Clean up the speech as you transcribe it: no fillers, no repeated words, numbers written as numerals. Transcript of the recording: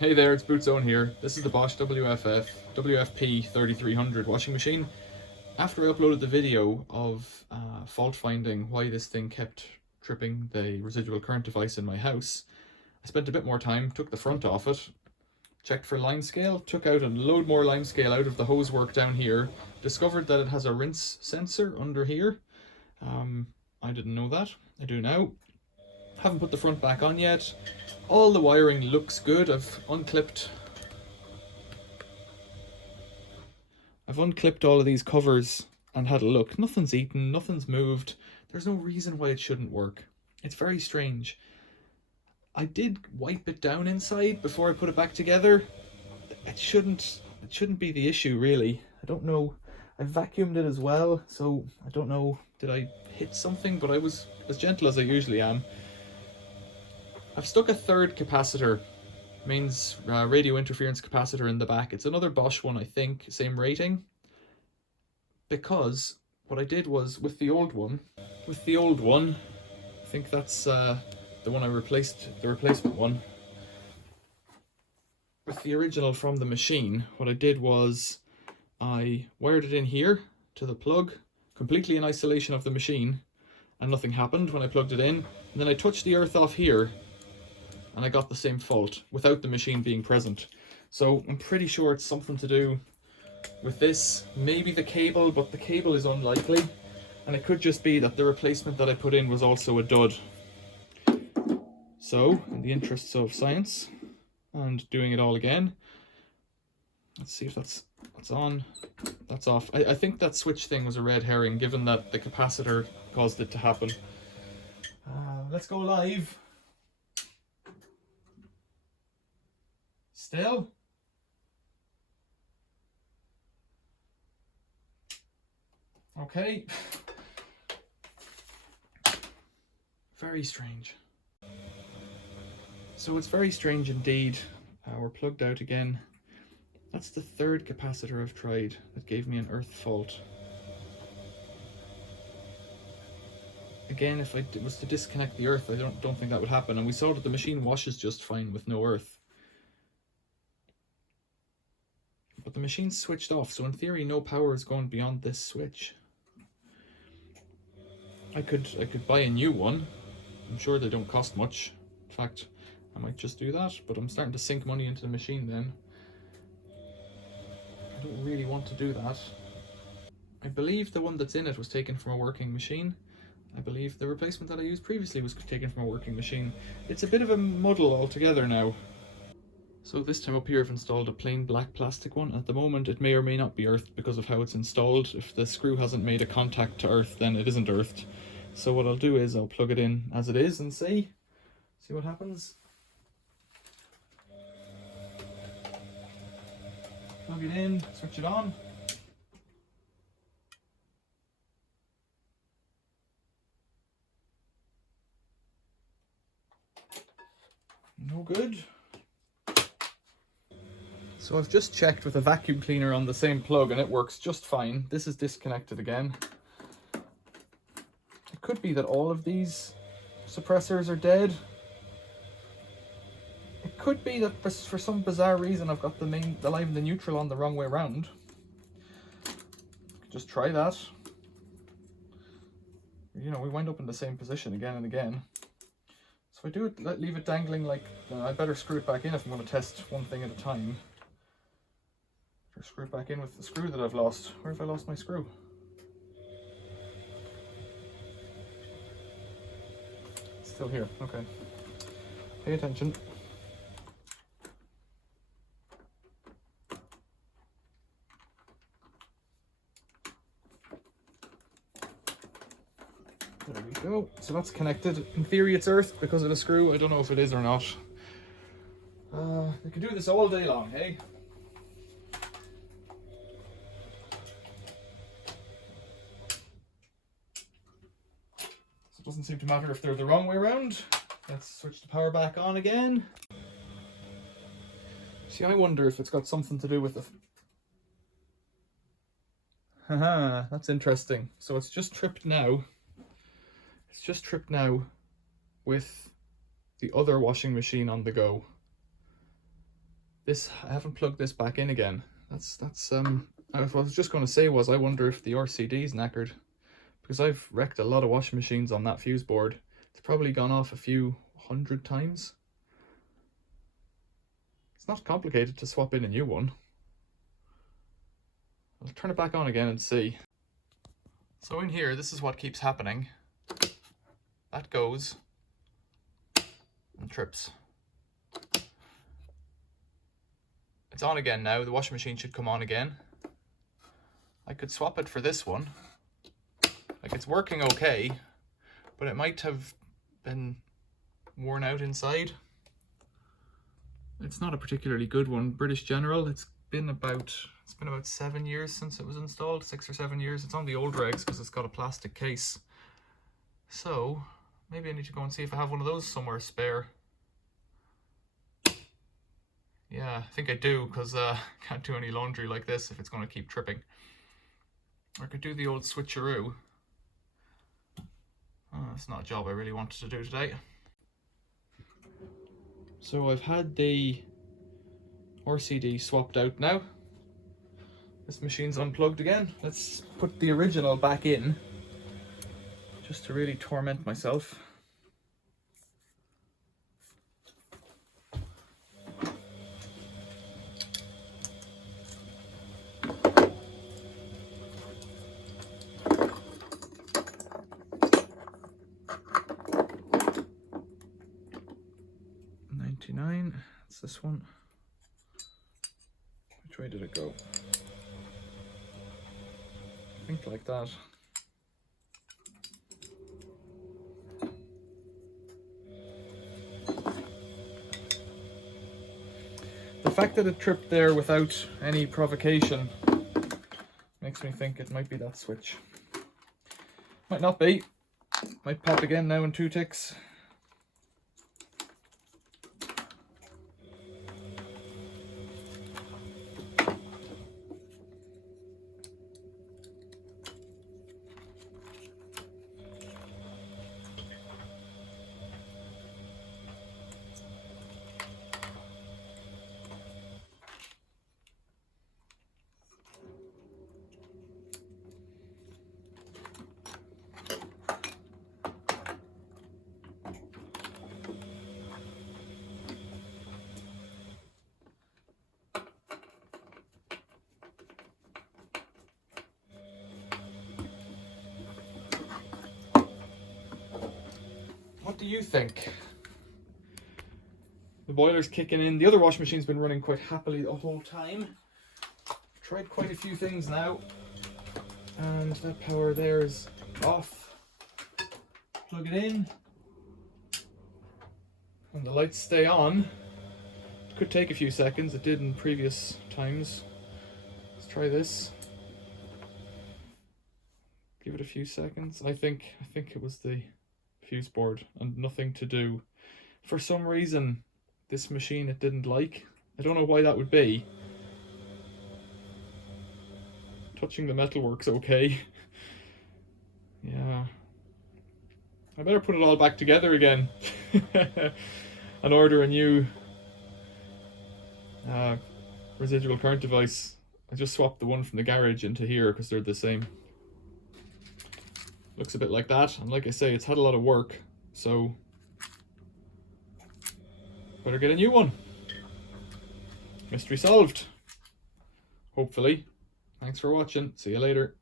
Hey there, it's Bootzone here. This is the Bosch WFP3300 washing machine. After I uploaded the video of fault finding why this thing kept tripping the residual current device in my house, I spent a bit more time, took the front off it, checked for line scale, took out a load more line scale out of the hose work down here, discovered that it has a rinse sensor under here. I didn't know that, I do now. Haven't put the front back on yet. All the wiring looks good. I've unclipped all of these covers and had a look. Nothing's eaten, nothing's moved. There's no reason why it shouldn't work. It's very strange. I did wipe it down inside before I put it back together. It shouldn't be the issue, really. I don't know. I vacuumed it as well, so I don't know, did I hit something? But I was as gentle as I usually am. I've stuck a third capacitor, mains radio interference capacitor in the back. It's another Bosch one, I think, same rating. Because what I did was with the old one, I think that's the one I replaced, the replacement one. With the original from the machine, what I did was I wired it in here to the plug, completely in isolation of the machine, and nothing happened when I plugged it in. And then I touched the earth off here, and I got the same fault without the machine being present. So I'm pretty sure it's something to do with this, maybe the cable, but the cable is unlikely. And it could just be that the replacement that I put in was also a dud. So, in the interests of science and doing it all again, let's see if that's on, that's off. I think that switch thing was a red herring, given that the capacitor caused it to happen. Let's go live. Still? Okay. Very strange. So it's very strange indeed. We're plugged out again. That's the third capacitor I've tried that gave me an earth fault. Again, if I was to disconnect the earth, I don't think that would happen. And we saw that the machine washes just fine with no earth. But the machine's switched off, so in theory no power is going beyond this switch. I could buy a new one. I'm sure they don't cost much. In fact, I might just do that, but I'm starting to sink money into the machine then. I don't really want to do that. I believe the one that's in it was taken from a working machine. I believe the replacement that I used previously was taken from a working machine. It's a bit of a muddle altogether now. So this time up here I've installed a plain black plastic one. At the moment it may or may not be earthed because of how it's installed. If the screw hasn't made a contact to earth, then it isn't earthed. So what I'll do is I'll plug it in as it is and see what happens. Plug it in, switch it on. No good. So I've just checked with a vacuum cleaner on the same plug and it works just fine. This is disconnected again. It could be that all of these suppressors are dead. It could be that for some bizarre reason I've got the line and the neutral on the wrong way around. Just try that. You know, we wind up in the same position again and again. So if I do it, leave it dangling like, I better screw it back in if I'm going to test one thing at a time. Or screw it back in with the screw that I've lost. Where have I lost my screw? It's still here, okay. Pay attention. There we go. So that's connected. In theory it's earthed because of the screw. I don't know if it is or not. We can do this all day long, hey? So it doesn't seem to matter if they're the wrong way around. Let's switch the power back on again. See, I wonder if it's got something to do with the... Haha, that's interesting. So it's just tripped now. It's just tripped now with the other washing machine on the go. This, I haven't plugged this back in again. That's what I was just going to say was, I wonder if the RCD is knackered, because I've wrecked a lot of washing machines on that fuse board. It's probably gone off a few 100 times. It's not complicated to swap in a new one. I'll turn it back on again and see. So in here, this is what keeps happening. That goes and trips. It's on again now. The washing machine should come on again. I could swap it for this one. Like, it's working okay, but it might have been worn out inside. It's not a particularly good one. British General. It's been about 7 years since it was installed, 6 or 7 years. It's on the old regs because it's got a plastic case. So maybe I need to go and see if I have one of those somewhere spare. Yeah, I think I do, because I can't do any laundry like this if it's going to keep tripping. Or I could do the old switcheroo. Oh, that's not a job I really wanted to do today. So I've had the RCD swapped out now. This machine's unplugged again. Let's put the original back in, just to really torment myself. It's this one. Which way did it go? I think like that. The fact that it tripped there without any provocation makes me think it might be that switch. Might not be. Might pop again now in 2 ticks. What do you think? The boiler's kicking in. The other washing machine's been running quite happily the whole time. Tried quite a few things now, and that power there is off. Plug it in, and the lights stay on. It could take a few seconds. It did in previous times. Let's try this. Give it a few seconds. I think it was the fuse board and nothing to do. For some reason, this machine it didn't like. I don't know why that would be. Touching the metal works okay. Yeah. I better put it all back together again and order a new residual current device. I just swapped the one from the garage into here because they're the same. Looks a bit like that, and like I say, it's had a lot of work, so better get a new one. Mystery solved. Hopefully. Thanks for watching. See you later.